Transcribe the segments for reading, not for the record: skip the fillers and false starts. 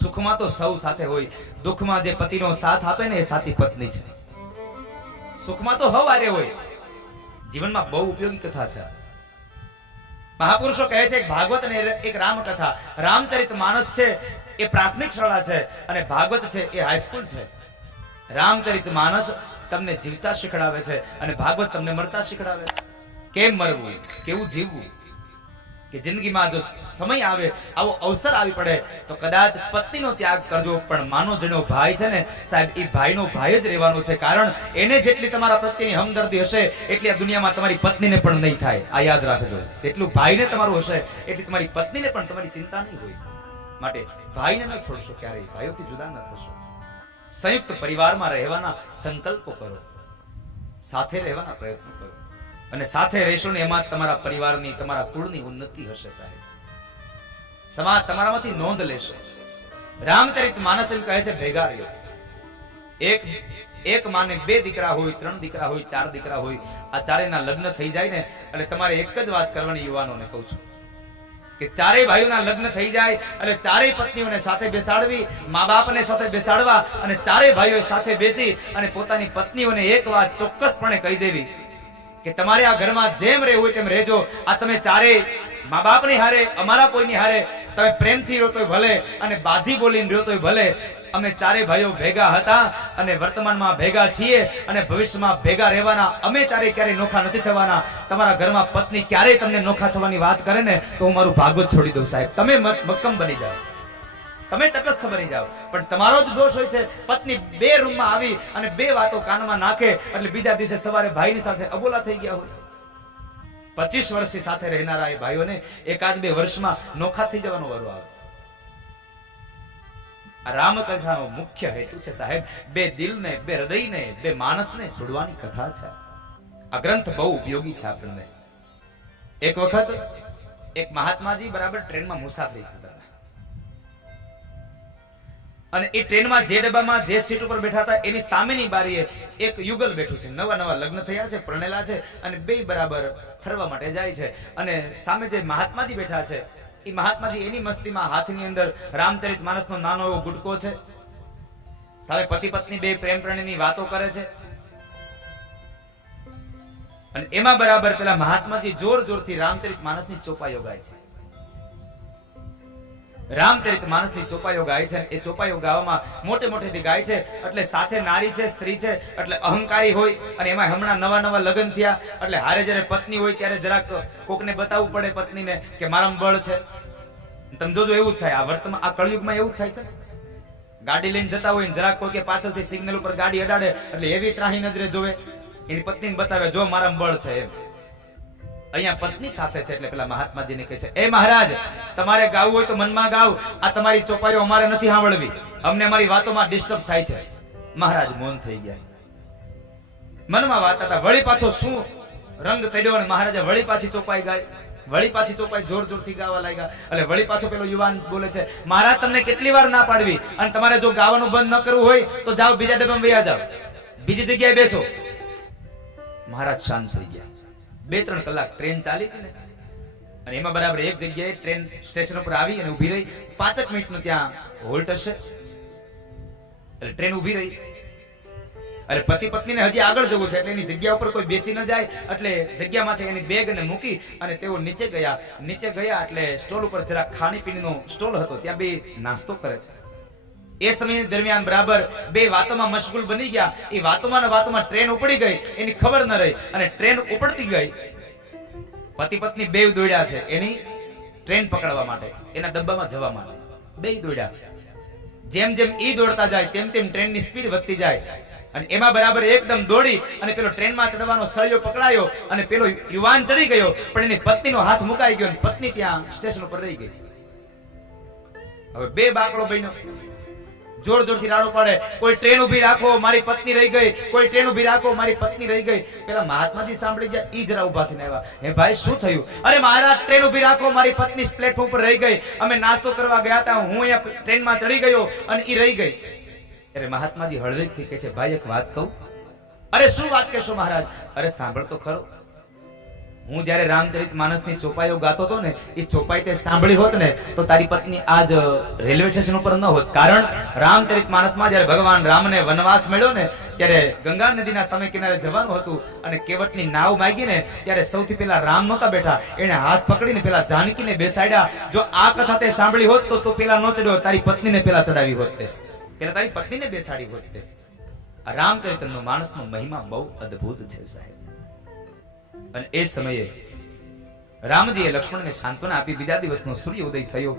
સુખમાં તો સૌ સાથે હોય, દુઃખમાં જે પતિનો સાથ આપે ને એ સાચી પત્ની છે. સુખમાં તો હવ આરે હોય. જીવનમાં બહુ ઉપયોગી કથા છે. મહાપુરુષો કહે છે ભાગવત અને એક રામ કથા. રામચરિત માનસ છે એ પ્રાથમિક શાળા છે અને ભાગવત છે એ હાઈસ્કૂલ છે. રામચરિત માનસ તમને જીવતા શીખડાવે છે અને ભાગવત તમને મરતા શીખડાવે છે. કેમ મરવું, કેવું જીવવું. કે જિંદગીમાં જો સમય આવે, આવો અવસર આવી પડે તો કદાચ પત્નીનો ત્યાગ કરજો, પણ માનો જેનો ભાઈ છે ને સાહેબ, એ ભાઈનો ભાઈ જ રહેવાનો છે. કારણ એને જેટલી તમારા પ્રત્યેની હમદર્દી હશે એટલી આ દુનિયામાં તમારી પત્નીને પણ નહીં થાય. આ યાદ રાખજો. જેટલું ભાઈને તમારું હશે એટલી તમારી પત્નીને પણ તમારી ચિંતા નહીં હોય. માટે ભાઈને ન છોડશો ક્યારેય, ભાઈઓથી જુદા ન થશો. સંયુક્ત પરિવારમાં રહેવાના સંકલ્પો કરો, સાથે રહેવાના પ્રયત્નો કરો અને સાથે રહેશો ને એમાં તમારા પરિવારની, તમારા કુળની ઉન્નતિ હશે સાહેબ. સમાજ તમારામાંથી નોંધ લેશે. રામચરિત માનસ એમ કહે છે ભેગા રહ્યો. એક માને 2 દીકરા હોય, 3 દીકરા હોય, 4 દીકરા હોય, આ ચારેયના લગ્ન થઈ જાય ને એટલે તમારે એક જ વાત કરવાની યુવાનોને કહું છું કે ચારેય ભાઈઓના લગ્ન થઈ જાય એટલે ચારેય પત્નીઓને સાથે બેસાડવી, મા બાપને સાથે બેસાડવા અને ચારેય ભાઈઓ સાથે બેસી અને પોતાની પત્નીઓને એક વાત ચોક્કસપણે કહી દેવી કે તમારે આ ઘરમાં જેમ રહેવું હોય તેમ રહેજો. આ તમે ચારેય મા બાપની હારે, અમારા કોઈની હારે તમે પ્રેમથી રહ્યો તોય ભલે અને બાધી બોલીને રહ્યો તોય ભલે. અમે ચારેય ભાઈઓ ભેગા હતા અને વર્તમાનમાં ભેગા છીએ અને ભવિષ્યમાં ભેગા રહેવાના. અમે ચારેય ક્યારેય નોખા નથી થવાના. તમારા ઘરમાં પત્ની ક્યારેય તમને નોખા થવાની વાત કરે ને તો હું મારું ભાગવત છોડી દઉં સાહેબ. તમે મક્કમ બની જાઓ, તમે તટસ્થ બની જાઓ. પણ તમારો જ દોષ હોય છે. પત્ની 2 રૂમમાં આવી અને 2 વાતો કાનમાં નાખે એટલે બીજા દિવસે સવારે ભાઈની સાથે અબોલા થઈ ગયા હોય. 25 વર્ષથી સાથે રહેનારા એ ભાઈઓને 1-2 વર્ષમાં નોખા થઈ જવાનો વારો આવે. આ રામકથાનો મુખ્ય હેતુ છે સાહેબ 2 દિલને, 2 હૃદયને, 2 માનસને જોડવાની કથા છે. આ ગ્રંથ બહુ ઉપયોગી છે આપણને. એક વખત એક મહાત્માજી બરાબર ટ્રેનમાં મુસાફરી કરતા અને એ ટ્રેનમાં જે ડબ્બામાં જે સીટ ઉપર બેઠા હતા એની સામેની બારીએ એક યુગલ બેઠું છે. નવા લગ્ન થયા છે, પરણેલા છે અને 2 બરાબર ફરવા માટે જાય છે. અને સામે જે મહાત્માજી બેઠા છે એ મહાત્માજી એની મસ્તીમાં હાથની અંદર રામચરિત માનસનો નાનો એવો ગુટકો છે. સામે પતિ પત્ની 2 પ્રેમ પ્રણયની વાતો કરે છે અને એમાં બરાબર પેલા મહાત્માજી જોરથી રામચરિત માનસની ચોપાઈઓ ગાય છે. રામચરિત માનસની ચોપાઈઓ ગાય છે. એ ચોપાઈઓ ગાવામાં મોટેથી ગાય છે એટલે સાથે નારી છે, સ્ત્રી છે એટલે અહંકારી હોય અને એમાં હમણાં નવા લગ્ન થયા એટલે હારે જ્યારે પત્ની હોય ત્યારે જરાક કોકને બતાવવું પડે પત્નીને કે મારામાં બળ છે. તમે જોજો એવું જ થાય. આ વર્તમાન આ કળયુગમાં એવું જ થાય છે. ગાડી લઈને જતા હોય ને જરાક કોઈ કે પાછળથી સિગ્નલ ઉપર ગાડી અડાડે એટલે એવી ત્રાહી નજરે જોવે, એની પત્નીને બતાવે જો મારામાં બળ છે એમ. અહીંયા પત્ની સાથે છે એટલે પેલા મહાત્માજીને કહે છે એ મહારાજ તમારે ગાવું હોય તો મનમાં ગાવ, આ તમારી ચોપાઈઓ અમારે નથી સાંભળવી, અમને અમારી વાતોમાં ડિસ્ટર્બ થાય છે. મહારાજ મૌન થઈ ગયા. મનમાં વાત હતા. વળી પાછો શું રંગ ચડ્યો અને મહારાજે વળી પાછી ચોપાઈ ગાય. વળી પાછી ચોપાઈ જોરથી ગાવા લાગ્યા. એટલે વળી પાછો પેલો યુવાન બોલે છે મહારાજ તમને કેટલી વાર ના પાડવી, અને તમારે જો ગાવાનું બંધ ન કરવું હોય તો જાઓ બીજા ડબ્બામાં વયા જાઓ, બીજી જગ્યાએ બેસો. મહારાજ શાંત થઈ ગયા. 2-3 કલાક ટ્રેન ચાલી હતી ને અને એમાં બરાબર એક જગ્યાએ ટ્રેન સ્ટેશન ઉપર આવી અને ઊભી રહી. 5 મિનિટનું ત્યાં હોલ્ટ હશે એટલે ટ્રેન ઊભી રહી. એટલે પતિ પત્નીને હજી આગળ જવું છે એટલે એની જગ્યા ઉપર કોઈ બેસી ન જાય એટલે જગ્યામાંથી એની બેગને મૂકી અને તેઓ નીચે ગયા એટલે સ્ટોલ ઉપર જરા ખાણીપીણીનો સ્ટોલ હતો, ત્યાં 2 નાસ્તો કરે છે. એ સમય દરમિયાન બરાબર 2 વાતોમાં મશગુલ બની ગયા. એ વાતોમાં ટ્રેન ઉપડી ગઈ, એની ખબર ન રહી અને ટ્રેન ઉપડતી ગઈ. પતિ પત્ની 2 દોડ્યા છે એની ટ્રેન પકડવા માટે, એના ડબ્બામાં જવા માટે 2 દોડ્યા. જેમ ઈ દોડતા જાય તેમ ટ્રેનની સ્પીડ વધતી જાય અને એમાં બરાબર એકદમ દોડી અને પેલો ટ્રેનમાં ચડવાનો સળિયો પકડાયો અને પેલો યુવાન ચડી ગયો પણ એની પત્નીનો હાથ મુકાઈ ગયો અને પત્ની ત્યાં સ્ટેશન ઉપર રહી ગઈ. હવે 2 બાકડો બન્યો. જોરથી રાડો પાડે, કોઈ ટ્રેન ઉભી રાખો મારી પત્ની રહી ગઈ, કોઈ ટ્રેન ઉભી રાખો મારી પત્ની રહી ગઈ. પેલા મહાત્માજી સાંભળી ગયા. ઈ જરા ઉભા થઈને આવ્યા. હે ભાઈ શું થયું? અરે મહારાજ ટ્રેન ઉભી રાખો મારી પત્ની પ્લેટફોર્મ પર રહી ગઈ, અમે નાસ્તો કરવા ગયા હતા, હું અહીંયા ટ્રેનમાં ચડી ગયો અને ઈ રહી ગઈ. અરે મહાત્માજી હળવેકથી કહે છે ભાઈ એક વાત કહું. અરે શું વાત કહેશો મહારાજ? અરે સાંભળ તો ખરો. હું જ્યારે રામચરિત માનસની ચોપાઈઓ ગાતો હતો ને, એ ચોપાઈ તે સાંભળી હોત ને તો તારી પત્ની આજ રેલવે સ્ટેશન ઉપર ન હોત. કારણ રામચરિત માનસમાં જ્યારે ભગવાન રામને વનવાસ મળ્યો ને, ત્યારે ગંગા નદીના સામે કિનારે જવાનું હતું અને કેવટની નાવ માંગી ને, ત્યારે સૌથી પહેલા રામ નહોતા બેઠા, એને હાથ પકડીને પેલા જાનકીને બેસાડ્યા. જો આ કથા તે સાંભળી હોત તો પેલા ન ચડ્યો, તારી પત્નીને પેલા ચડાવી હોત, તે પેલા તારી પત્નીને બેસાડી હોત. તે આ રામચરિતનો માનસનો મહિમા બહુ અદ્ભુત છે સાહેબ. અને એ સમયે રામજીએ લક્ષ્મણને સાંત્વના આપી. બીજા દિવસનો સૂર્ય ઉદય થયો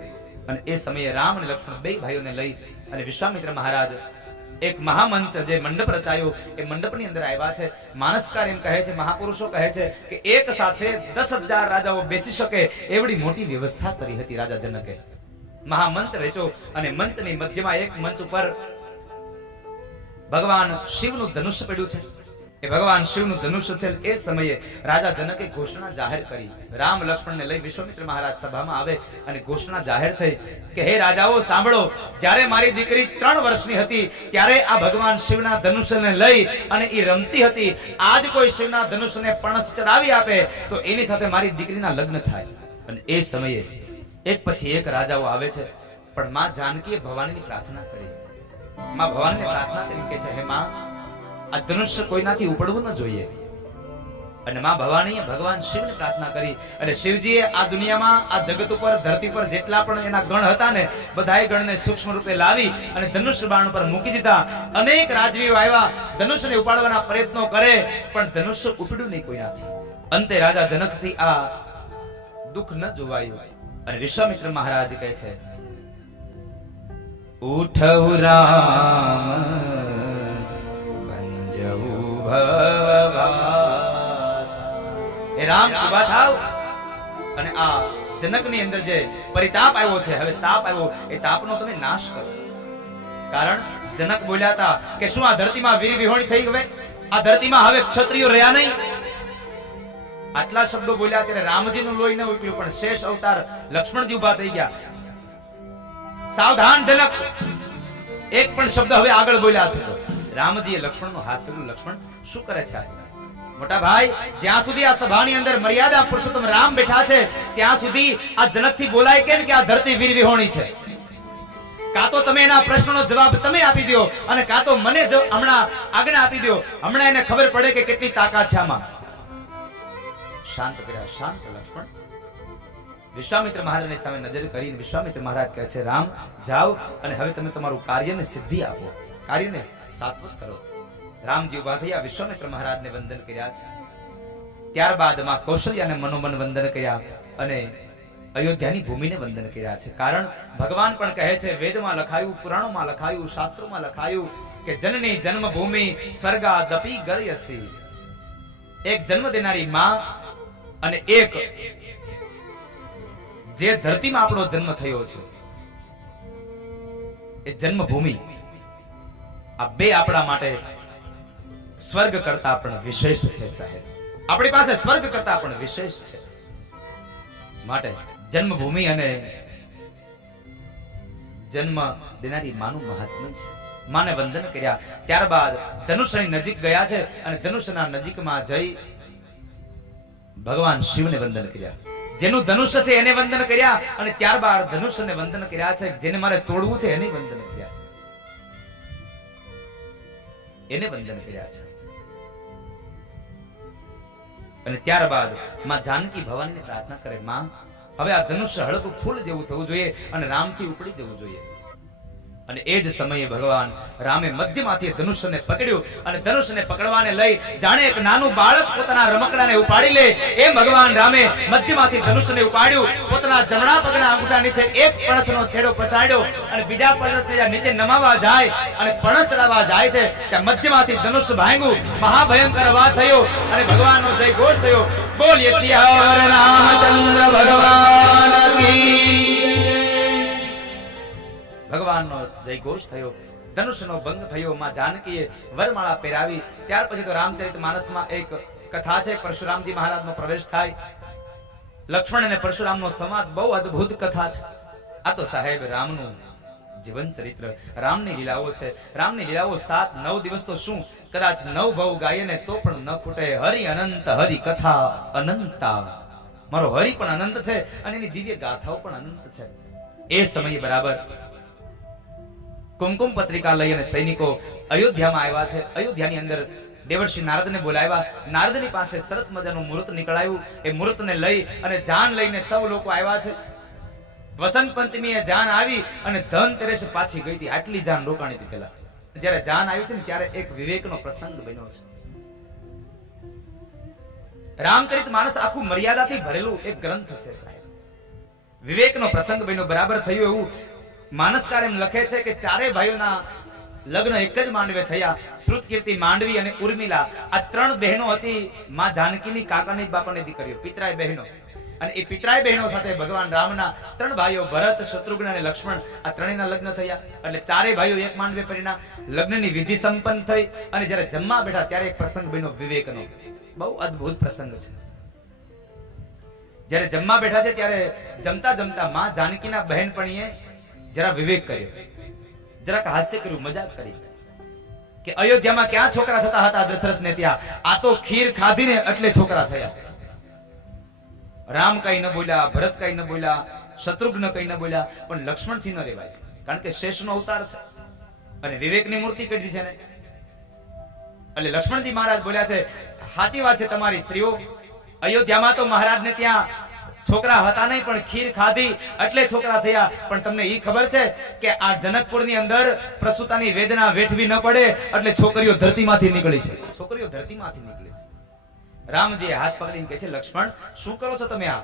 અને એ સમયે રામ અને લક્ષ્મણ બે ભાઈઓને લઈ અને વિશ્વામિત્ર મહારાજ એક મહામંચ જે મંડપ રચાયો, એ મંડપની અંદર આવ્યા છે. માનસકાર એમ કહે છે, મહાપુરુષો કહે છે કે એક સાથે 10,000 રાજાઓ બેસી શકે એવડી મોટી વ્યવસ્થા કરી હતી રાજા જનકે. મહામંચ રચ્યો અને મંચની મધ્યમાં એક મંચ ઉપર ભગવાન શિવનું ધનુષ્ય પડ્યું છે. એ ભગવાન શિવનું ધનુષ્ય છે. એ સમયે રાજા જનકે ઘોષણા જાહેર કરી. રામ લક્ષ્મણને લઈ વિશ્વામિત્ર મહારાજ સભામાં આવે અને ઘોષણા જાહેર થઈ કે હે રાજાઓ સાંભળો, જ્યારે મારી દીકરી 3 વર્ષની હતી ત્યારે આ ભગવાન શિવના ધનુષ્યને લઈ અને એ રમતી હતી. આજ કોઈ શિવના ધનુષ્યને પણછ ચડાવી આપે તો એની સાથે મારી દીકરીના લગ્ન થાય. અને એ સમયે એક પછી એક રાજાઓ આવે છે, પણ માં જાનકીએ ભવાનીની પ્રાર્થના કરી. માં ભવાનીને પ્રાર્થના કરી કે છે હે માં, આ ધનુષ્ય કોઈનાથી ઉપડવું ન જોઈએ. અને માં ભવાનીએ ભગવાન શિવને પ્રાર્થના કરી અને શિવજીએ આ દુનિયામાં આ જગત ઉપર ધરતી પર જેટલા પણ એના ગણ હતા ને, બધાય ગણને સૂક્ષ્મ રૂપે લાવી અને ધનુષ્ય બાણ પર મૂકી દીધા. અનેક રાજવીઓ આવ્યા, ધનુષ્યને ઉપાડવાના પ્રયત્નો કરે, પણ ધનુષ્ય ઉપડ્યું નહીં કોઈનાથી. અંતે રાજા જનકથી આ દુઃખ ન જોવાયું અને વિશ્વામિત્ર મહારાજ કહે છે ઉઠવ રામ રામ ઉભા થાવ અને આ જનકની અંદર જે પરિતાપ આવ્યો છે, હવે તાપ આવ્યો, એ તાપનો તમે નાશ કરો. કારણ જનક બોલ્યા હતા કે શું આ ધરતીમાં વીર વિહોણી થઈ ગઈ? આ ધરતીમાં હવે ક્ષત્રિયો રહ્યા નહીં? આટલા શબ્દો બોલ્યા ત્યારે રામજીનું લોહી ન ઉકળ્યું, પણ શેષ અવતાર લક્ષ્મણજી ઉભા થઈ ગયા. સાવધાન જનક, એક પણ શબ્દ હવે આગળ બોલ્યા છે. રામજીએ લક્ષ્મણનો હાથ પકડ્યો. લક્ષ્મણ શું કરે છે? મોટા ભાઈ, જ્યાં સુધી આ સભાની અંદર મર્યાદા પુરુષોત્તમ રામ બેઠા છે ત્યાં સુધી આ જનકથી બોલાય કેમ કે આ ધરતી વીર વિહોણી છે? કાં તો તમે એના પ્રશ્નનો જવાબ તમે આપી દો અને કાં તો મને હમણાં આજ્ઞા આપી દો. હમણાં એને ખબર પડે કે કેટલી તાકાત છે આમાં. શાંત કર્યા, શાંત લક્ષ્મણ. વિશ્વામિત્ર મહારાજની સામે નજર કરીને વિશ્વામિત્ર મહારાજ કહે છે રામ જાઓ અને હવે તમે તમારું કાર્યને સિદ્ધિ આપો, કાર્યને સાત્વત કરો. રામજી ઉભા થયા, વિશ્વામિત્ર મહારાજને વંદન કર્યા છે. ત્યારબાદ માં કૌશલ્યાને મનોમન વંદન કર્યા અને અયોધ્યાની ભૂમિને વંદન કર્યા છે. કારણ ભગવાન પણ કહે છે, વેદમાં લખાયું, પુરાણોમાં લખાયું, શાસ્ત્રોમાં લખાયું કે જનની જન્મભૂમિ સ્વર્ગાદપી ગર્યસી. એક જન્મ દેનારી માં અને એક જે ધરતીમાં આપણો જન્મ થયો છે એ જન્મભૂમિ, આ બે આપણા માટે સ્વર્ગ કરતા પણ વિશેષ છે સાહેબ. આપણી પાસે સ્વર્ગ કરતા પણ વિશેષ છે. માટે જન્મભૂમિ અને જન્મ દેનારી માનું મહાત્મ્ય છે. માને વંદન કર્યા. ત્યારબાદ ધનુષની નજીક ગયા છે અને ધનુષના નજીકમાં જઈ ભગવાન શિવને વંદન કર્યા. જેનું ધનુષ્ય છે એને વંદન કર્યા અને ત્યારબાદ ધનુષ્યને વંદન કર્યા છે. જેને મારે તોડવું છે એને વંદન કર્યા, એને વંદન કર્યા છે. અને ત્યારબાદ માં જાનકી ભવાનીને પ્રાર્થના કરે, માં હવે આ ધનુષ્ય હળવું ફૂલ જેવું થવું જોઈએ અને રામથી ઉપડી જવું જોઈએ. અને એ જ સમયે ભગવાન રામે મધ્યમાંથી ધનુષ્યને પકડ્યું અને ધનુષ્યને પકડવાને લઈ જાણે એક નાનું બાળક પોતાના રમકડાને ઉપાડી લે એમ ભગવાન રામે મધ્યમાંથી ધનુષ્યને ઉપાડ્યું. પોતાના જમણા પગના અંગૂઠા નીચે એક પણછનો છેડો પછાડ્યો અને બીજા પણછને નીચે નમાવા જાય અને પણછ ચડાવવા જાય છે ત્યાં મધ્યમાંથી ધનુષ્ય ભાંગ્યું. મહાભયંકર અવાજ થયો અને ભગવાનનો જય ઘોષ થયો. બોલીએ સિયાવર રામચંદ્ર ભગવાન કી. ભગવાનનો જય ઘોષ થયો. ધનુષનો ભંગ થયો. માં જાનકીએ વરમાળા પહેરાવી. ત્યાર પછી તો રામચરિત માનસમાં એક કથા છે, પરશુરામજી મહારાજનો પ્રવેશ થાય. લક્ષ્મણ અને પરશુરામનો સંવાદ બહુ અદ્ભુત કથા છે. આ તો સાહેબ રામનું જીવન ચરિત્ર, રામની લીલાઓ છે. રામની લીલાઓ 7-9 દિવસ તો શું, કદાચ 9 ભવ ગાય ને તો પણ ન ખૂટે. હરિ અનંત, હરિ કથા અનંતા. મારો હરિ પણ અનંત છે અને એની દિવ્ય ગાથાઓ પણ અનંત છે. એ સમયે બરાબર કુમકુમ પત્રિકા લઈ અને સૈનિકો અયોધ્યામાં આવ્યા છે. અયોધ્યાની અંદર દેવર્ષિ નારદને બોલાવ્યા. નારદની પાસે સરસ મજાનું મુહૂર્ત નીકળાયું. એ મુહૂર્તને લઈ અને જાન લઈને સૌ લોકો આવ્યા છે. વસંત પંચમીએ જાન આવી અને ધનતેરસ પાછી ગઈ હતી. આટલી જાન રોકાણી હતી. પેલા જ્યારે જાન આવી છે ને ત્યારે એક વિવેકનો પ્રસંગ બન્યો છે. રામચરિત માનસ આખું મર્યાદાથી ભરેલું એક ગ્રંથ છે સાહેબ. વિવેકનો પ્રસંગ બન્યો. બરાબર થયું એવું માનસકાર એમ લખે છે કે ચારે ભાઈઓના લગ્ન એક જ માંડવે થયા. શ્રુતકીર્તિ, માંડવી અને ઉર્મિલા આ 3 બહેનો હતી. માં જાનકીની કાકાની બાપાની દીકરીઓ, પિતરાય બહેનો. અને એ પિતરાય બહેનો સાથે ભગવાન રામના 3 ભાઈઓ ભરત, શત્રુઘ્ન અને લક્ષ્મણ આ ત્રણેયના લગ્ન થયા. એટલે ચારે ભાઈઓ એક માંડવે પરિણા. લગ્નની વિધિ સંપન્ન થઈ અને જ્યારે જમવા બેઠા ત્યારે એક પ્રસંગ બન્યો વિવેકનો. બહુ અદ્ભુત પ્રસંગ છે. જ્યારે જમવા બેઠા છે ત્યારે જમતા જમતા માં જાનકીના બહેનપણીએ જરા વિવેક કર્યો, જરાક હાસ્ય કર્યું, મજાક કરી કે અયોધ્યામાં ક્યાં છોકરા થતા હતા દશરથને, ત્યાં આ તો ખીર ખાધીને એટલે છોકરા થયા. રામ કઈ ન બોલ્યા, ભરત કઈ ન બોલ્યા, શત્રુઘ્ન કઈ ન બોલ્યા, પણ લક્ષ્મણથી ન રહેવાય, કારણ કે શેષનો અવતાર છે અને વિવેકની મૂર્તિ કાઢી છે ને. એટલે લક્ષ્મણજી મહારાજ બોલ્યા છે, સાચી વાત છે તમારી સ્ત્રીઓ, અયોધ્યામાં તો મહારાજને ત્યાં છોકરા હતા નહીં, પણ ખીર ખાધી એટલે છોકરા થયા. પણ તમને એ ખબર છે કે આ જનકપુરની અંદર પ્રસૂતાની વેદના વેઠવી ન પડે એટલે છોકરીઓ ધરતીમાંથી નીકળી છે. છોકરીઓ ધરતીમાંથી નીકળી છે. રામજી હાથ પકડીને કહે છે, લક્ષ્મણ શું કરો છો તમે? આ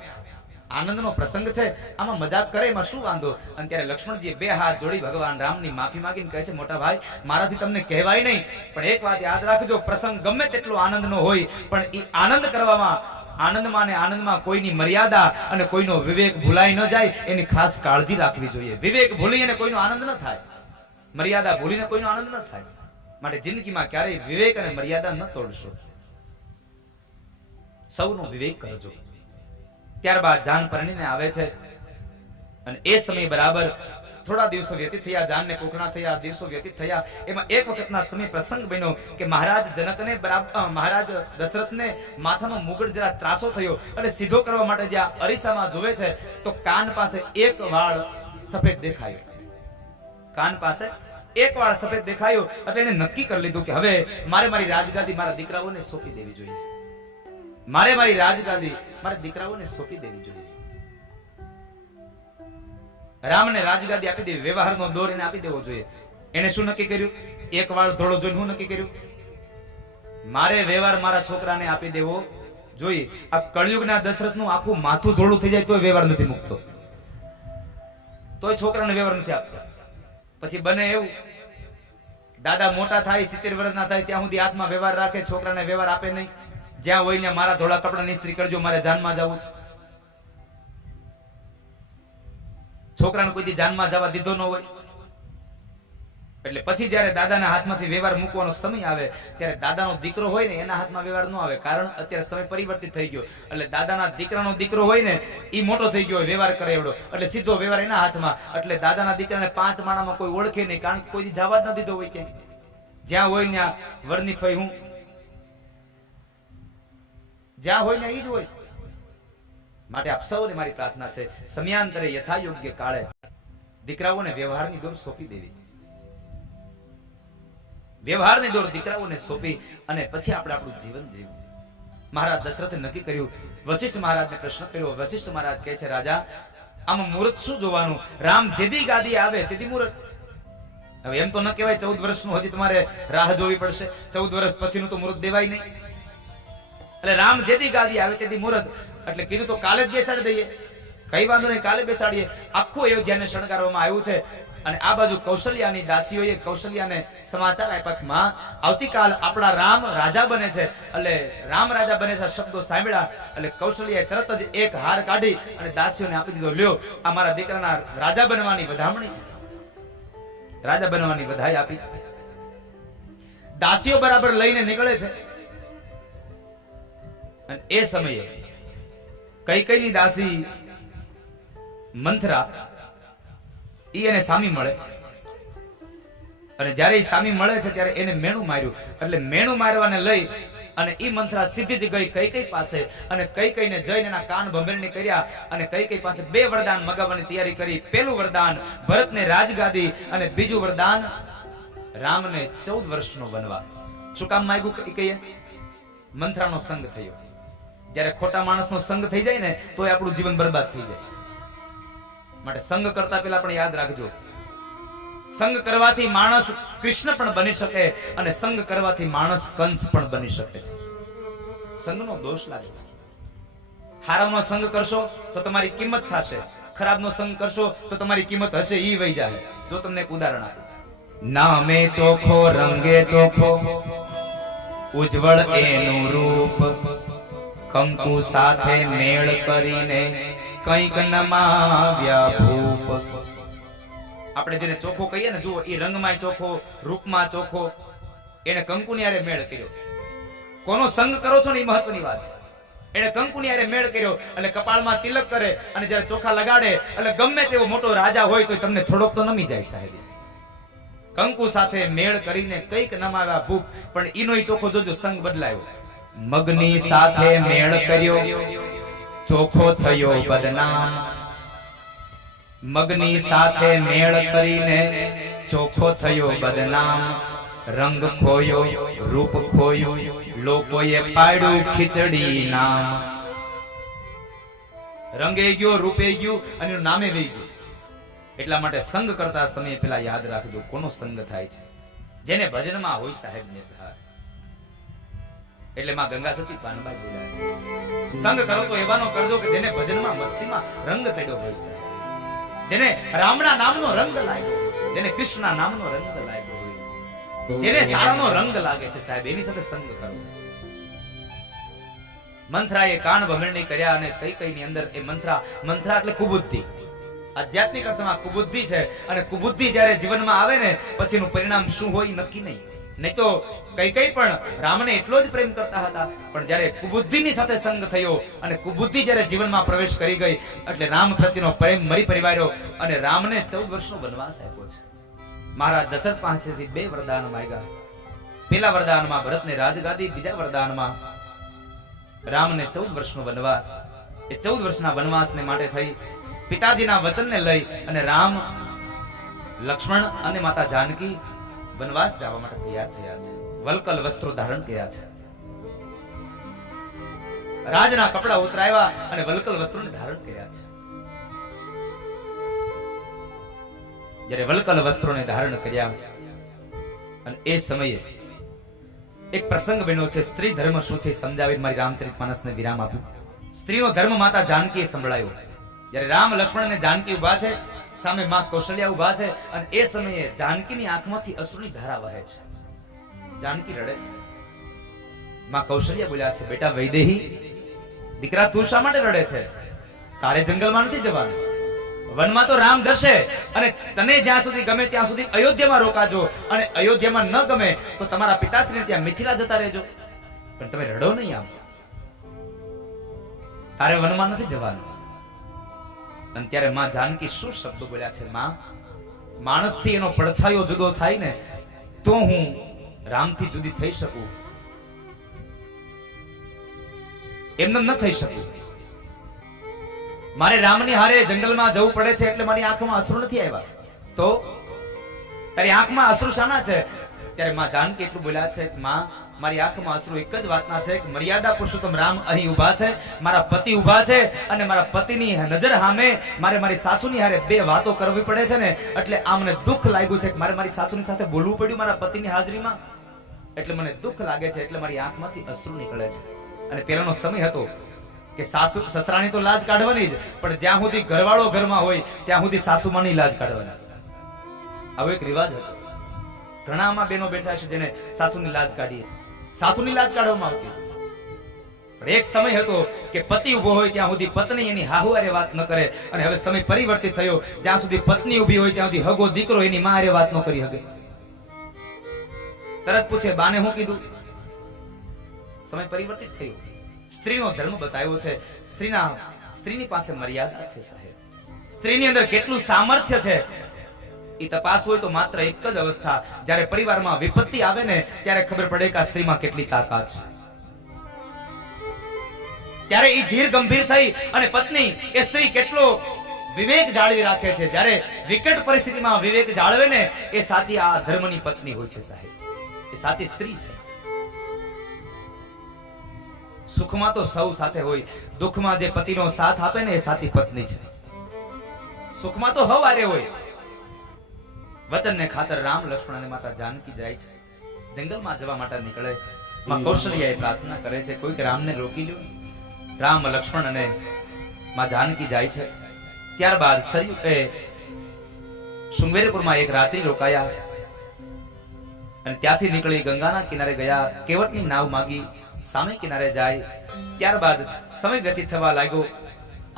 આનંદનો પ્રસંગ છે, આમાં મજાક કરે એમાં શું વાંધો? અને ત્યારે લક્ષ્મણજી 2 હાથ જોડી ભગવાન રામની માફી માંગીને કહે છે, મોટા ભાઈ મારાથી તમને કહેવાય નહીં, પણ એક વાત યાદ રાખજો, પ્રસંગ ગમે તેટલો આનંદનો હોય પણ એ આનંદ કરવામાં, આનંદમાં ને આનંદમાં કોઈની મર્યાદા અને કોઈનો વિવેક ભૂલાઈ ન જાય એની ખાસ કાળજી રાખવી જોઈએ. વિવેક ભૂલી અને કોઈનો આનંદ ન થાય, મર્યાદા ભૂલીને કોઈનો આનંદ ન થાય. માટે જિંદગીમાં ક્યારેય વિવેક અને મર્યાદા ન તોડશો. સૌનો વિવેક કરજો. ત્યારબાદ જાન પરણીને આવે છે અને એ સમય બરાબર થોડા દિવસો વ્યતીત થયા, જાનને કોકણા થયા, દિવસો વ્યતીત થયા. એમાં એક વખતના સમય પ્રસંગ બન્યો કે મહારાજ જનકને બરાબર મહારાજ દશરથને માથાનો મુગટ જરા ત્રાસો થયો અને સીધો કરવા માટે જ્યાં અરીસામાં જોવે છે તો કાન પાસે એક વાળ સફેદ દેખાયો. કાન પાસે એક વાળ સફેદ દેખાયો એટલે એને નક્કી કરી લીધું કે હવે મારે મારી રાજગાદી મારા દીકરાઓને સોંપી દેવી જોઈએ. મારે મારી રાજગાદી મારા દીકરાઓને સોંપી દેવી જોઈએ. રામને રાજગાદી આપી દેવી, વ્યવહારનો દોર એને આપી દેવો જોઈએ. એને શું નક્કી કર્યું? એક વાળ ધોળો જોઈને શું નક્કી કર્યું? મારે વ્યવહાર મારા છોકરાને આપી દેવો જોઈએ. આ કળયુગના દશરથનું આખું માથું ધોળું થઈ જાય તોય વ્યવહાર નથી મૂકતો, તોય છોકરાને વ્યવહાર નથી આપતો. પછી બને એવું દાદા મોટા થાય 70 વર્ષના થાય ત્યાં સુધી હાથમાં વ્યવહાર રાખે, છોકરાને વ્યવહાર આપે નહીં. જ્યાં હોય ને મારા ધોળા કપડાની ઇસ્ત્રી કરજો, મારે જાનમાં જવું છે. છોકરાને કોઈ દી જાનમાં જવા દીધો ન હોય. એટલે પછી જ્યારે દાદાના હાથમાંથી વ્યવહાર મૂકવાનો સમય આવે ત્યારે દાદાનો દીકરો હોય ને એના હાથમાં વ્યવહાર ન આવે, કારણ અત્યારે સમય પરિવર્તિત થઈ ગયો. એટલે દાદાના દીકરાનો દીકરો હોય ને એ મોટો થઈ ગયો હોય, વ્યવહાર કરે એવડો, એટલે સીધો વ્યવહાર એના હાથમાં. એટલે દાદાના દીકરાને 5 માણામાં કોઈ ઓળખે નહીં, કારણ કે કોઈ દી જવા જ ન દીધો હોય. ક્યાંય જ્યાં હોય ત્યાં વરની ફઈ હું, જ્યાં હોય ને એ જ હોય. માટે આપ સૌને મારી પ્રાર્થના છે, સમયાંતરે યથા યોગ્ય કાળે દીકરાઓને વ્યવહારની દોર સોંપી દેવી. વ્યવહારની દોર દીકરાઓને સોંપી અને પછી આપણે આપણું જીવન જીવવું. મહારાજ દશરથે નક્કી કર્યું. વશિષ્ઠ મહારાજને પ્રશ્ન કર્યો. વશિષ્ઠ મહારાજ કહે છે, રાજા આમાં મુહૂર્ત શું જોવાનું? રામ જેદી ગાદી આવે તેથી મુહૂર્ત. હવે એમ તો ન કહેવાય 14 વર્ષનું હજી તમારે રાહ જોવી પડશે, 14 વર્ષ પછીનું તો મુહૂર્ત દેવાય નહીં. એટલે રામ જેદી ગાદી આવે તેથી મુહૂર્ત. એટલે કીધું તો કાલે જ બેસાડી દઈએ. કઈ વાંધો નહીં, કાલે બેસાડીએ. આખું અયોધ્યાને શણગારવામાં આવ્યું છે. અને આ બાજુ કૌશલ્યાની દાસીઓએ કૌશલ્યાને સમાચાર આપ્યા, માં આવતીકાલ આપણા રામ રાજા બને છે. એટલે રામ રાજા બને છે શબ્દો સાંભળ્યા એટલે કૌશલ્યાએ તરત જ એક હાર કાઢી અને દાસીઓને આપી દીધો. લ્યો, આ મારા દીકરાના રાજા બનવાની વધામણી છે. રાજા બનવાની વધાઈ આપી. દાસીઓ બરાબર લઈને નીકળે છે. અને એ સમયે કૈકેયીની દાસી મંથરા ઈ એને સામી મળે. અને જ્યારે એ સામી મળે છે ત્યારે એને મેણું માર્યું. એટલે મેણું મારવાને લઈ અને ઈ મંથરા સીધી જ ગઈ કૈકેયી પાસે અને કૈકેયીને જઈને એના કાન ભંભેરણી કર્યા અને કૈકેયી પાસે 2 વરદાન મગાવવાની તૈયારી કરી. પહેલું વરદાન ભરતને રાજગાદી અને બીજું વરદાન રામને 14 વર્ષનો વનવાસ. શું કામ માંગ્યું કૈકેયીએ? મંથરાનો સંગ થયો. જ્યારે ખોટા માણસનો સંગ થઈ જાય ને તો આપણું જીવન બરબાદ થઈ જાય. માટે સંગ કરતા પહેલા પણ યાદ રાખજો, સંગ કરવાથી માણસ કૃષ્ણ પણ બની શકે અને સંગ કરવાથી માણસ કંસ પણ બની શકે છે. સંગનો દોષ લાગે છે. હારાનો સંગ કરશો તો તમારી કિંમત થશે, ખરાબનો સંગ કરશો તો તમારી કિંમત હશે ઈ વહી જાય. જો તમને એક ઉદાહરણ આપું. નામે ચોખો રંગે ચોખો ઉજ્જવળ એનું રૂપ, કંકુ સાથે મેળ કરીને કંઈક નમાવ્યા ભૂપ. આપણે જેને ચોખ્ખો કહીએ ને, જુઓ એ રંગમાં ચોખ્ખો, રૂપમાં ચોખ્ખો, એને કંકુની હારે મેળ કર્યો. કોનો સંગ કરો છો ને એ મહત્વની વાત છે. એને કંકુની હારે મેળ કર્યો અને કપાળમાં તિલક કરે અને જ્યારે ચોખા લગાડે એટલે ગમે તેવો મોટો રાજા હોય તો તમને થોડોક તો નમી જાય સાહેબ. કંકુ સાથે મેળ કરીને કઈક નમાવ્યા ભૂપ. પણ ઈનો ચોખ્ખો જોજો સંગ બદલાયો. મગની સાથે મેળ કર્યો ચોખ્ખો થયો બદનામ. મગની સાથે મેળ કરીને ચોખ્ખો થયો બદનામ. રંગ ખોયો રૂપ ખોયું લોકોએ પાડ્યું ખીચડી નામ. રંગે ગયો, રૂપે ગયું અને એનું નામે વહી ગયું. એટલા માટે સંગ કરતા સમયે પેલા યાદ રાખજો કોનો સંગ થાય છે. જેને ભજનમાં હોય સાહેબ ને એટલે માં ગંગા સતી પાનબાઈ બોલ્યા છે, સંગ કરો તો એવાનો કરજો કે જેને ભજનમાં મસ્તીમાં રંગ ચડ્યો હોય છે, જેને રામના નામનો રંગ લાગ્યો, જેને કૃષ્ણના નામનો રંગ લાગ્યો હોય, જેને સારાનો રંગ લાગે છે સાહેબ એની સાથે સંગ કરો. મંથરાએ કાન ભમરણી કર્યા અને કૈકેયીની અંદર એ મંથરા એટલે કુબુદ્ધિ, આધ્યાત્મિક અર્થમાં કુબુદ્ધિ છે. અને કુબુદ્ધિ જ્યારે જીવનમાં આવે ને પછીનું પરિણામ શું હોય નક્કી નહીં. નહીં તો કૈકેયી પણ રામને એટલો જ પ્રેમ કરતા હતા, પણ જ્યારે કુબુદ્ધિની સાથે સંગ થયો અને કુબુદ્ધિ જ્યારે જીવનમાં પ્રવેશ કરી ગઈ એટલે રામ પ્રત્યેનો પ્રેમ મરી પરિવાર્યો અને રામને 14 વર્ષનો વનવાસ આપ્યો છે. મહારાજ દશરથ પાસેથી 2 વરદાન માંગ્યા. પહેલા વરદાનમાં ભરતને રાજગાદી, બીજા વરદાનમાં રામને 14 વર્ષનો વનવાસ. એ 14 વર્ષના વનવાસને માટે થઈ પિતાજીના વચનને લઈ અને રામ, લક્ષ્મણ અને માતા જાનકી વનવાસ જવા માટે તૈયાર થયા છે. વલકલ વસ્ત્રો ધારણ કર્યા છે, રાજના કપડા ઉતરાવ્યા અને વલકલ વસ્ત્રોને ધારણ કર્યા છે. જ્યારે વલકલ વસ્ત્રોને ધારણ કર્યા અને એ સમયે એક પ્રસંગ બન્યો છે. સ્ત્રી ધર્મ શું છે સમજાવી મારી રામચરિતમાનસને વિરામ આપ્યું. સ્ત્રીનો ધર્મ માતા જાનકીએ સંભળાયો. જ્યારે રામ, લક્ષ્મણ અને જાનકી ઉભા છે, સામે માં કૌશલ્યા ઉભા છે અને એ સમયે જાનકીની આંખમાંથી અશ્રુની ધારા વહે છે. જાનકી રડે છે. માં કૌશલ્યા બોલ્યા છે, બેટા વૈદેહી, દીકરા તું શા માટે રડે છે? તારે જંગલમાં નથી જવાનું, વનમાં તો રામ જશે અને તને જ્યાં સુધી ગમે ત્યાં સુધી અયોધ્યામાં રોકાજો અને અયોધ્યામાં ન ગમે તો તમારા પિતાશ્રીને ત્યાં મિથિલા જતા રહેજો, પણ તમે રડો નહીં. આમ તારે વનમાં નથી જવાનું. અને ત્યારે માં જાનકી શું શબ્દો બોલ્યા છે, માં, માણસથી એનો પડછાયો જુદો થાય ને તો હું રામથી જુદી થઈ શકું, એમને ન થઈ શકું. મારે રામની હારે જંગલમાં જવું પડે છે એટલે મારી આંખમાં અશ્રુ નથી આવ્યા. તો તારી આંખમાં અશ્રુ શાના છે? ત્યારે માં જાનકી એટલું બોલ્યા છે, માં, મારી આંખમાં અશ્રુ એક જ વાતના છે કે મર્યાદા પુરુષોત્તમ રામ અહીં ઉભા છે, મારા પતિ ઉભા છે અને મારા પતિની નજર સામે મારે મારી સાસુની હારે 2 વાતો કરવી પડે છે ને એટલે આ મને દુઃખ લાગ્યું છે કે મારે મારી સાસુની સાથે બોલવું પડ્યું મારા પતિની હાજરીમાં, એટલે મને દુઃખ લાગે છે, એટલે મારી આંખમાંથી અશ્રુ નીકળે છે. અને પહેલાનો સમય હતો કે સાસુ સસરાની તો લાજ કાઢવાની જ, પણ જ્યાં સુધી ઘરવાળો ઘરમાં હોય ત્યાં સુધી સાસુમાની લાજ કાઢવાની. આવો એક રિવાજ હતો. ઘણામાં બેનો બેઠા છે જેને સાસુની લાજ કાઢી, સાસુની લાજ કાઢવામાં આવતી. પણ એક સમય હતો કે પતિ ઉભો હોય ત્યાં સુધી પત્ની એની હાહુ હારે વાત ન કરે, અને હવે સમય પરિવર્તિત થયો, જ્યાં સુધી પત્ની ઊભી હોય ત્યાં સુધી હગો દીકરો એની માં હારે વાત ન કરી શકે. તરત પૂછે, બાને હું કીધું? સમય પરિવર્તિત થયો. સ્ત્રીનો ધર્મ બતાવ્યો છે. સ્ત્રીની પાસે મર્યાદા છે સાહેબ. સ્ત્રીની અંદર કેટલું સામર્થ્ય છે એ તપાસ હોય તો માત્ર એક જ અવસ્થા, જ્યારે પરિવારમાં વિપત્તિ આવે ને ત્યારે ખબર પડે કે આ સ્ત્રીમાં કેટલી તાકાત છે. ત્યારે એ ધીર ગંભીર થઈ અને પત્ની એ સ્ત્રી કેટલો વિવેક જાળવી રાખે છે. જ્યારે વિકટ પરિસ્થિતિમાં વિવેક જાળવે ને એ સાચી આ ધર્મની પત્ની હોય છે સાહેબ, એ સાચી સ્ત્રી છે. સુખમાં તો સૌ સાથે હોય, દુઃખમાં જે પતિનો સાથ આપે ને એ સાચી પત્ની છે. સુખમાં તો હવ આરે હોય. વચનને ખાતર રામ લક્ષ્મણ અને માતા જાનકી જાય છે, જંગલમાં જવા માટે નીકળે. માં કૌશલ્યાએ પ્રાર્થના કરે છે કોઈક રામને રોકી લ્યો. રામ લક્ષ્મણ અને માં જાનકી જાય છે. ત્યારબાદ સરયુ શૃંગેરપુરમાં એક રાત્રિ રોકાયા અને ત્યાંથી નીકળી ગંગાના કિનારે ગયા. કેવટની નાવ માગી, સામે કિનારે જાય. ત્યારબાદ સમય વ્યતીત થવા લાગ્યો.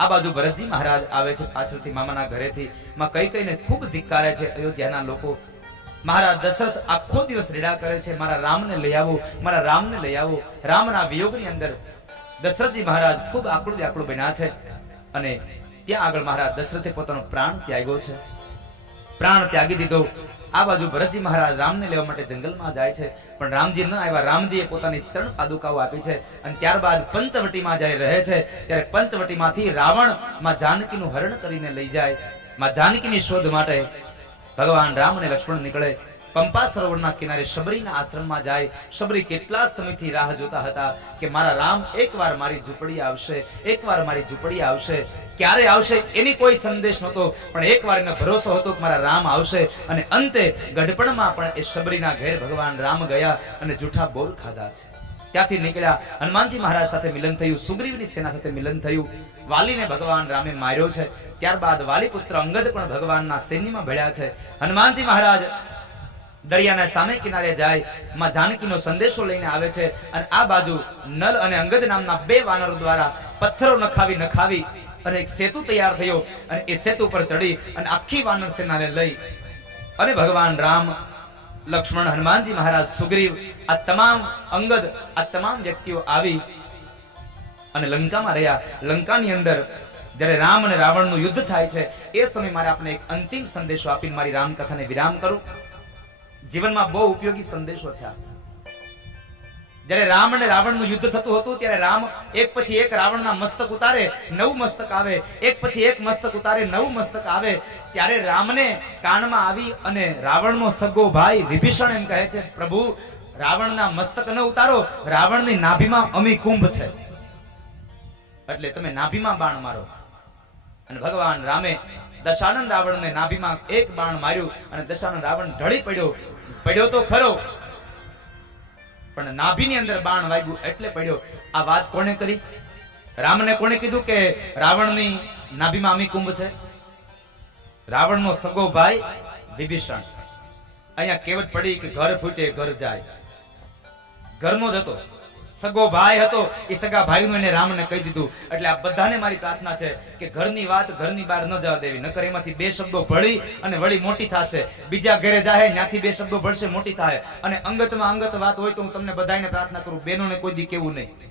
આ બાજુ ભરતજી મહારાજ આવે છે પાછળથી મામાના ઘરેથી. માં કઈ કઈને ખૂબ ધિક્કારે છે અયોધ્યાના લોકો. મહારાજ દશરથ આખો દિવસ રીડા કરે છે, મારા રામને લઈ આવો, મારા રામને લઈ આવો. રામના વિયોગની અંદર દશરથજી મહારાજ ખૂબ આકુળ વ્યાકુળ બન્યા છે અને ત્યાં આગળ મહારાજ દશરથે પોતાનો પ્રાણ ત્યાગ્યો છે, પ્રાણ ત્યાગી દીધો. આ બાજુ ભરતજી મહારાજ રામને લેવા માટે જંગલમાં જાય છે, પણ રામજી ન આવ્યા. રામજીએ પોતાની ચરણ પાદુકાઓ આપી છે અને ત્યારબાદ પંચવટીમાં જ્યારે રહે છે ત્યારે પંચવટીમાંથી રાવણ માં જાનકીનું હરણ કરીને લઈ જાય. માં જાનકીની શોધ માટે ભગવાન રામ અને લક્ષ્મણ નીકળે. પંપા સરોવરના કિનારે શબરીના આશ્રમમાં જાય. શબરી કેટલા સમયથી રાહ જોતા હતા કે મારા રામ એકવાર મારી ઝૂંપડી આવશે, એકવાર મારી ઝૂંપડી આવશે. ક્યારે આવશે એની કોઈ સંદેશ નહોતો, પણ એકવાર એનો ભરોસો હતો કે મારા રામ આવશે. અને અંતે ગઢપણમાં પણ એ શબરીના ઘેર ભગવાન રામ ગયા અને જૂઠા બોર ખાધા છે. ત્યાંથી નીકળ્યા. હનુમાનજી મહારાજ સાથે મિલન થયું, સુગ્રીવની સેના સાથે મિલન થયું. વાલીને ભગવાન રામે માર્યો છે. ત્યારબાદ વાલી પુત્ર અંગદ પણ ભગવાનના સૈન્યમાં ભળ્યા છે. હનુમાનજી મહારાજ દરિયાના સામે કિનારે જાય, માં જાનકીનો સંદેશો લઈને આવે છે અને આ બાજુ નલ અને અંગદ નામના બે વાનરો દ્વારા પથ્થરો નખાવી અને એક સેતુ તૈયાર થયો અને એ સેતુ પર ચડી અને આખી વાનર સેનાને લઈ અને ભગવાન રામ, લક્ષ્મણ, હનુમાનજી મહારાજ, સુગ્રીવ, આ તમામ અંગદ, આ તમામ વ્યક્તિઓ આવી અને લંકામાં રહ્યા. લંકાની અંદર જ્યારે રામ અને રાવણનું યુદ્ધ થાય છે એ સમય મારે આપણે એક અંતિમ સંદેશો આપીને મારી રામકથાને વિરામ કરું. જીવનમાં બહુ ઉપયોગી સંદેશો છે. જ્યારે રામ અને રાવણનું યુદ્ધ થતું હતું ત્યારે રામ એક પછી એક રાવણના મસ્તક ઉતારે, નવું મસ્તક આવે, એક પછી એક મસ્તક ઉતારે, નવું મસ્તક આવે. ત્યારે રામને કાનમાં આવી અને રાવણનો સગો ભાઈ વિભીષણ એમ કહે છે, પ્રભુ રાવણના મસ્તક ન ઉતારો, રાવણની નાભીમાં અમી કુંભ છે, એટલે તમે નાભીમાં બાણ મારો. અને ભગવાન રામે દશાનન રાવણને નાભીમાં એક બાણ માર્યું અને દશાનન રાવણ ઢળી પડ્યો તો ખરો, પણ નાભીની અંદર બાણ વાગ્યું એટલે પડ્યો. આ વાત કોણે કરી? રામને કોણે કીધું કે રાવણની નાભીમાં અમી કુંભ છે? રાવણનો સગો ભાઈ વિભીષણ. અહીંયા કહેવત પડી કે ઘર ફૂટે ઘર જાય. ઘરનો જ હતો, સગો ભાઈ હતો. એ સગા ભાઈનું એને રામને કહી દીધું. એટલે આ બધાને મારી પ્રાર્થના છે કે ઘરની વાત ઘરની બહાર ન જવા દેવી, નકર એમાંથી બે શબ્દો ભળી અને વળી મોટી થશે. બીજા ઘરે જાય ત્યાંથી બે શબ્દો ભળશે, મોટી થાય. અને અંગતમાં અંગત વાત હોય તો હું તમને બધાને પ્રાર્થના કરું, બહેનોને કોઈ દી કેવું નહીં.